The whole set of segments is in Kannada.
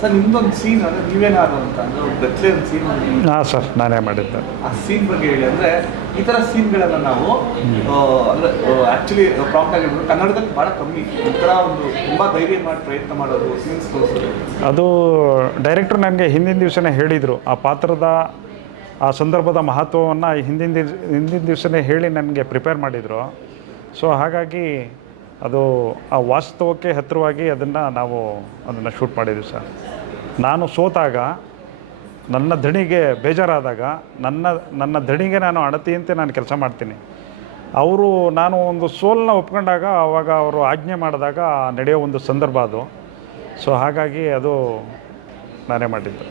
ಸರ್ ನಿಮ್ದೊಂದು ಸೀನ್ ಅಂದ್ರೆ ನೀವೇನಾದ್ರು ಅಂತ ಅಂದ್ರೆ ಒಂದು ಒಂದು ಸೀನ್ ಹಾಂ ಸರ್ ನಾನೇ ಮಾಡಿದ್ದೆ. ಆ ಸೀನ್ ಬಗ್ಗೆ ಹೇಳಿ ಅಂದ್ರೆ ಈ ತರ ಸೀನ್ಗಳನ್ನ ನಾವು ಆ, ಅಂದ್ರೆ ಆಕ್ಚುಲಿ ಪ್ರಾಂಪ್ಟ್ ಆಗಿರ್ಬೋದು ಕನ್ನಡದಲ್ಲಿ ಬಹಳ ಕಮ್ಮಿ. ಈ ತರ ಒಂದು ತುಂಬಾ ಧೈರ್ಯ ಮಾಡಿ ಪ್ರಯತ್ನ ಮಾಡೋದು ಸೀನ್ಸ್ ತೋರಿಸೋದು. ಅದು ಡೈರೆಕ್ಟರ್ ನನಗೆ ಹಿಂದಿನ ದಿವಸನೇ ಹೇಳಿದರು. ಆ ಪಾತ್ರದ ಆ ಸಂದರ್ಭದ ಮಹತ್ವವನ್ನು ಹಿಂದಿನ ದಿವ್ಸ ಹಿಂದಿನ ದಿವಸನೇ ಹೇಳಿ ನನಗೆ ಪ್ರಿಪೇರ್ ಮಾಡಿದರು. ಸೊ ಹಾಗಾಗಿ ಅದು ಆ ವಾಸ್ತವಕ್ಕೆ ಹತ್ತಿರವಾಗಿ ಅದನ್ನು ನಾವು ಅದನ್ನು ಶೂಟ್ ಮಾಡಿದ್ದೀವಿ ಸರ್. ನಾನು ಸೋತಾಗ, ನನ್ನ ದಣಿಗೆ ಬೇಜಾರಾದಾಗ, ನನ್ನ ನನ್ನ ದಣಿಗೆ ನಾನು ಅಣತಿಯಂತೆ ನಾನು ಕೆಲಸ ಮಾಡ್ತೀನಿ. ಅವರು, ನಾನು ಒಂದು ಸೋಲನ್ನ ಒಪ್ಕೊಂಡಾಗ ಆವಾಗ ಅವರು ಆಜ್ಞೆ ಮಾಡಿದಾಗ ನಡೆಯೋ ಒಂದು ಸಂದರ್ಭ ಅದು. ಸೊ ಹಾಗಾಗಿ ಅದು ನಾನೇ ಮಾಡಿದ್ದು.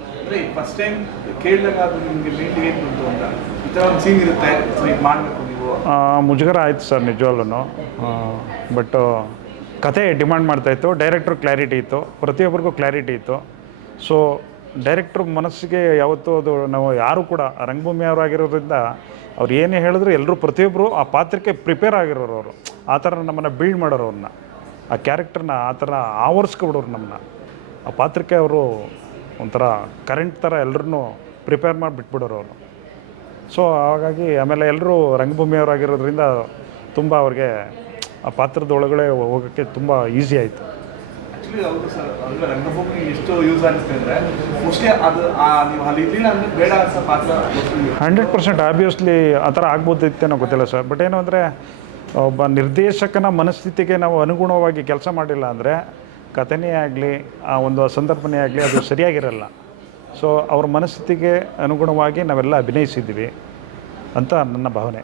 ಫಸ್ಟ್ ಟೈಮ್ ಕೇಳಿದಾಗ ಅದು ನಿಮಗೆ ಅಂತ? ಈ ಥರ ಒಂದು ಸೀನ್ ಇರುತ್ತೆ ಮಾಡ್ಬೇಕು ಮುಜುಗರ ಆಯಿತು ಸರ್ ನಿಜವಾಗ್ಲೂ ಬಟ್ ಕತೆ ಡಿಮಾಂಡ್ ಮಾಡ್ತಾಯಿತ್ತು ಡೈರೆಕ್ಟ್ರ್ ಕ್ಲಾರಿಟಿ ಇತ್ತು. ಪ್ರತಿಯೊಬ್ಬರಿಗೂ ಕ್ಲಾರಿಟಿ ಇತ್ತು. ಸೊ ಡೈರೆಕ್ಟ್ರ್ ಮನಸ್ಸಿಗೆ ಯಾವತ್ತೂ ಅದು ನಾವು ಯಾರು ಕೂಡ ರಂಗಭೂಮಿಯವರಾಗಿರೋದ್ರಿಂದ ಅವ್ರು ಏನೇ ಹೇಳಿದ್ರು ಎಲ್ಲರೂ ಪ್ರತಿಯೊಬ್ಬರು ಆ ಪಾತ್ರಕ್ಕೆ ಪ್ರಿಪೇರ್ ಆಗಿರೋರು ಅವರು. ಆ ಥರ ನಮ್ಮನ್ನು ಬಿಲ್ಡ್ ಮಾಡೋರು ಅವ್ರನ್ನ. ಆ ಕ್ಯಾರೆಕ್ಟರ್ನ ಆ ಥರ ಆವರಿಸ್ಕೊಬಿಡೋರು ನಮ್ಮನ್ನ. ಆ ಪಾತ್ರಕ್ಕೆ ಅವರು ಒಂಥರ ಕರೆಂಟ್ ಥರ ಎಲ್ಲರನ್ನೂ ಪ್ರಿಪೇರ್ ಮಾಡಿ ಬಿಟ್ಬಿಡೋರು ಅವರು. ಸೊ ಹಾಗಾಗಿ ಆಮೇಲೆ ಎಲ್ಲರೂ ರಂಗಭೂಮಿಯವರಾಗಿರೋದ್ರಿಂದ ತುಂಬ ಅವ್ರಿಗೆ ಆ ಪಾತ್ರದೊಳಗಡೆ ಹೋಗೋಕ್ಕೆ ತುಂಬ ಈಸಿ ಆಯಿತು. ಹೌದು ಸರ್ ಅಂದ್ರೆ ರಂಗಭೂಮಿ ಎಷ್ಟು ಯೂಸ್ ಆಗುತ್ತೆ ಅಂದ್ರೆ ಮೋಸ್ಟ್ಲಿ ಅದು ನೀವು ಅಲ್ಲಿ ಇರ್ಲಿಲ್ಲ ಅಂದ್ರೆ ಬೇಡ ಅನ್ಸೋ ಪಾತ್ರ mostly ಹಂಡ್ರೆಡ್ ಪರ್ಸೆಂಟ್ ಆಬ್ವಿಯಸ್ಲಿ ಆ ಥರ ಆಗ್ಬೋದಿತ್ತೇನೋ ಗೊತ್ತಿಲ್ಲ ಸರ್ ಬಟ್ ಏನು ಅಂದರೆ ಒಬ್ಬ ನಿರ್ದೇಶಕನ ಮನಸ್ಥಿತಿಗೆ ನಾವು ಅನುಗುಣವಾಗಿ ಕೆಲಸ ಮಾಡಿಲ್ಲ ಅಂದರೆ ಕಥೆನೇ ಆಗಲಿ ಆ ಒಂದು ಸಂದರ್ಭನೇ ಆಗಲಿ ಅದು ಸರಿಯಾಗಿರಲ್ಲ. ಸೊ ಅವ್ರ ಮನಸ್ಥಿತಿಗೆ ಅನುಗುಣವಾಗಿ ನಾವೆಲ್ಲ ಅಭಿನಯಿಸಿದ್ವಿ ಅಂತ ನನ್ನ ಭಾವನೆ